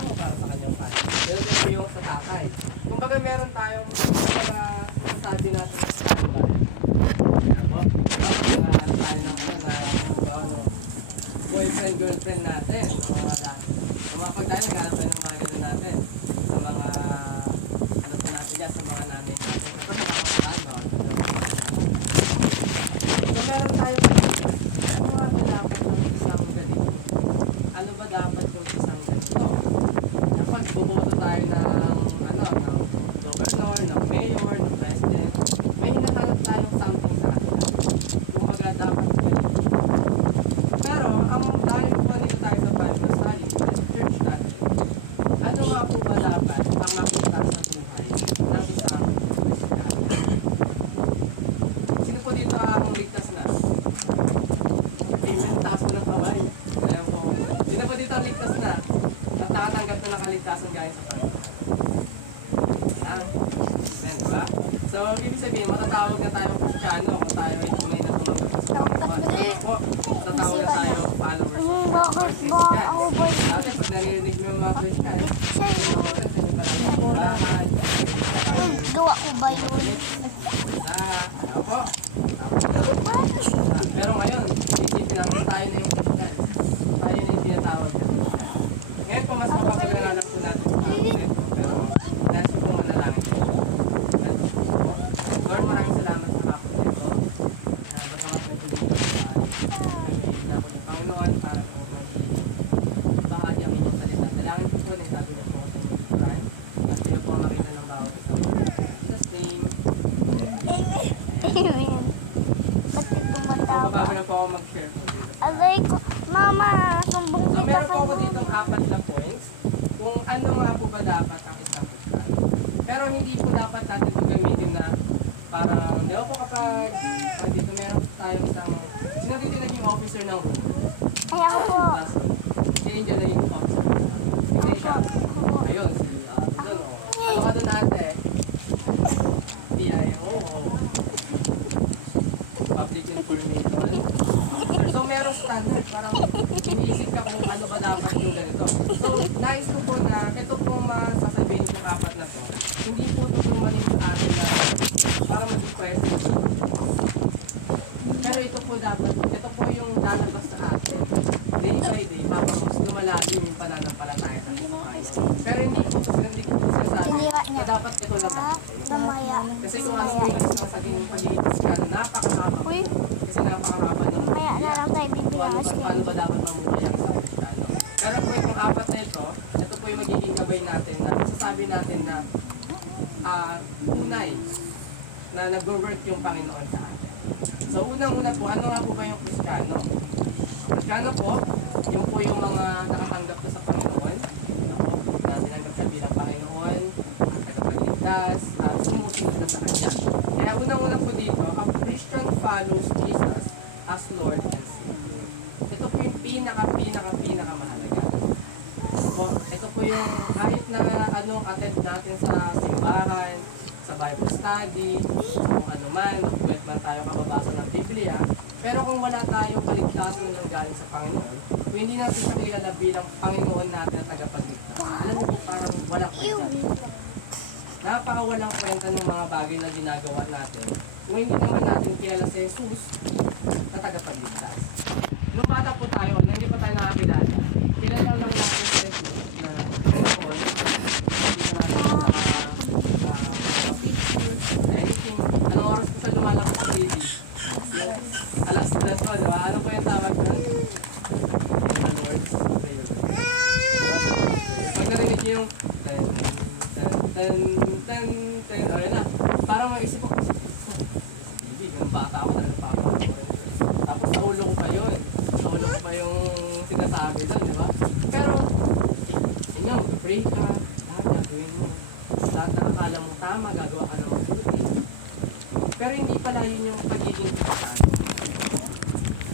magulang o para sa kanyang father. Pero ito yung sa tatay. Kumbaga meron tayong para masasabi natin sa standby. Ayan po. Tapos tayo ng boyfriend, girlfriend natin. Mga pag tayo naghanap tayo ng mga ganun natin. Sa mga ano po natin dyan, sa mga nanay natin. Ito sa mga standby. So meron tayo ano nga ba dapat yung isang ganito? Ano ba dapat yung isang ganito? Kapag bumoto tayo ng governor, ng mayor, ng president, may hinahanap tayong something sa kanila. Kumbaga dapat ganito. Pero ang dahil po nito tayo sa Bible study, sa church natin, ano nga po ba dapat ang makita sa buhay ng isang Kristiyano? Sino po dito ang ligtas na? Amen, taas po ng kamay. Ayan po. Sino po dito ang ligtas na? At nakatanggap na ng kaligtasan galing sa Panginoon. Ayan. Amen, diba? So, ibig sabihin, matatawag na tayo Kristiyano kung tayo ay tunay na tumanggap sa Panginoon. Po, matatawag na tayo followers of Christ. Dati, pag naririnig mo yung mga Christian, bahay, Gawa ko ba yun? ayan po. Pero ngayon, isipin natin tayo na yung Christian. Tayo na yung tinatawag na Christian. Ngayon po, mas mapapagalanap po natin sa atin. Pero, nasa po manalangin ko. Lord, maraming salamat sa kapit nito. Basta nga po dito sa na po ng Panginoon para po bahagi ang inyong salita. Dalangin po po na sabi na po sa inyong Christ. At sila po makita ng bawat isa. Jesus name. Amen. Ba't ito So, matawa? bago na po ako mag-share po dito. Alay ko, mama, sumbong So, kita meron po kay ako dito 4 na points kung ano nga po ba dapat ang isang Kristiyano. Pero hindi po dapat natin ito gamitin na parang, di ba po kapag dito meron tayong isang, sino dito naging officer ng room? Ay, ako po. Si Angel naging officer. Hindi siya. Ayun, si doon o. Ano ka doon ate? DIO o Public Information. So, merong standard. Parang iniisip ka kung ano ba dapat yung ganito. So, nais ko po na ito po masasabihin yung 4 na to. Hindi po ito tumaling sa atin na para maging question. Pero ito po dapat, ito po yung lalabas sa atin. Day by day, mas lumalalim yung pananampalataya sa Panginoon. Pero hindi ko sinasabi na dapat ito lang. Damaya. Kasi kung ano yung nasasagin yung pagiging Kristiyano, napakahaba. Uy, Kasi napakahaba ng maya na lang tayo bibilang. paano ba dapat mamuhay ang isang Kristiyano. Pero po itong 4 na ito po yung magiging gabay natin na sasabi natin na tunay na nag-work yung Panginoon sa atin. So unang-una po, ano nga po ba yung Kristiyano? Ang Kristiyano po, yung po yung mga nakatanggap na sa Panginoon, na tinanggap siya bilang Panginoon, tagapagligtas, sumusunod na sa Kanya. Kaya unang-una po dito, a Christian follows Jesus as Lord and Savior. Ito po yung pinaka-mahalaga. Ito po yung kahit na anong attend natin sa simbahan, sa Bible study, kung ano man, magpuwet man tayo kababasa ng Biblia, pero kung wala tayong kaligtasan ng galing sa Panginoon, kung hindi natin siya kilala bilang Panginoon natin at tagapagligtas, alam mo po parang walang kwenta. Napakawalang kwenta ng mga bagay na ginagawa natin kung hindi naman natin kilala si Jesus na tagapagligtas. Nung bata po tayo, na hindi pa tayo nakakilala, kilala lang natin si Jesus na Panginoon, hindi na natin anything. Anong oras po sa lumalabas sa TV? Alas 10 po, diba? Ano po yung tawag na? The Lord's Prayer. Pag narinig niyo yung ayun na, parang maisip ko hindi, yung bata ako na nagpapakita. Tapos sa ulo ko pa yun. Sa ulo ko pa yung sinasabi doon, di ba? Pero, inyo, pray ka, lahat gagawin mo. Lahat na akala mo tama, gagawa ka ng mabuti. Pero hindi pala yun yung pagiging Kristiyano.